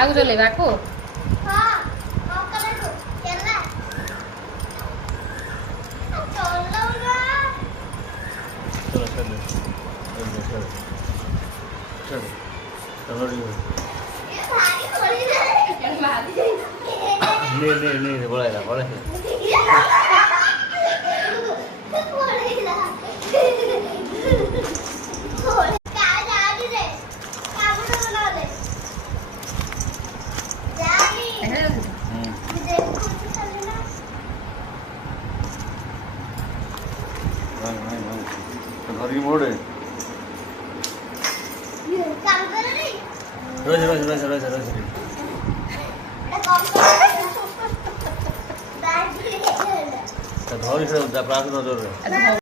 ବାହାକୁ ଚଲେଇ ବାକୁ नहीं बोला बोला घर की मोड़ है रोज रोज रोज रोज रोज धरी प्रार्थना जरूर